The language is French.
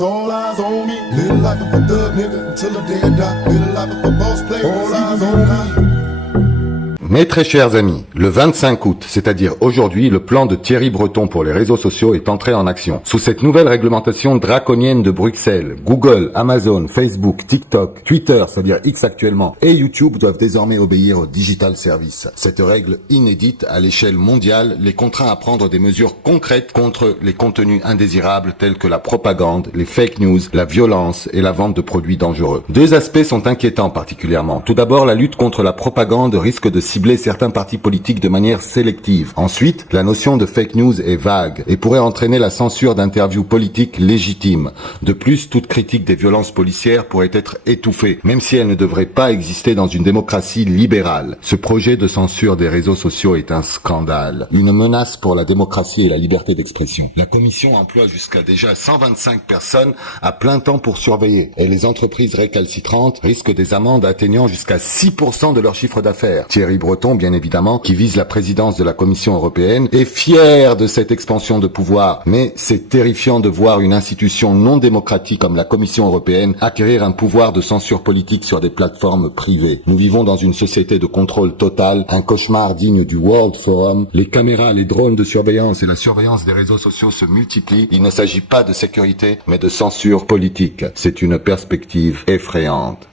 all eyes on me. Live life of a thug nigga until the day I die. Live life of a boss player, all eyes on me. Mes très chers amis, le 25 août, c'est-à-dire aujourd'hui, le plan de Thierry Breton pour les réseaux sociaux est entré en action. Sous cette nouvelle réglementation draconienne de Bruxelles, Google, Amazon, Facebook, TikTok, Twitter, c'est-à-dire X actuellement, et YouTube doivent désormais obéir au Digital Service. Cette règle inédite à l'échelle mondiale les contraint à prendre des mesures concrètes contre les contenus indésirables tels que la propagande, les fake news, la violence et la vente de produits dangereux. Deux aspects sont inquiétants particulièrement. Tout d'abord, la lutte contre la propagande risque de cibler certains partis politiques de manière sélective. Ensuite, la notion de fake news est vague et pourrait entraîner la censure d'interviews politiques légitimes. De plus, toute critique des violences policières pourrait être étouffée, même si elle ne devrait pas exister dans une démocratie libérale. Ce projet de censure des réseaux sociaux est un scandale, une menace pour la démocratie et la liberté d'expression. La commission emploie jusqu'à déjà 125 personnes à plein temps pour surveiller, et les entreprises récalcitrantes risquent des amendes atteignant jusqu'à 6% de leur chiffre d'affaires. Thierry Breton, bien évidemment, qui vise la présidence de la Commission européenne, est fier de cette expansion de pouvoir. Mais c'est terrifiant de voir une institution non démocratique comme la Commission européenne acquérir un pouvoir de censure politique sur des plateformes privées. Nous vivons dans une société de contrôle total, un cauchemar digne du World Forum. Les caméras, les drones de surveillance et la surveillance des réseaux sociaux se multiplient. Il ne s'agit pas de sécurité, mais de censure politique. C'est une perspective effrayante.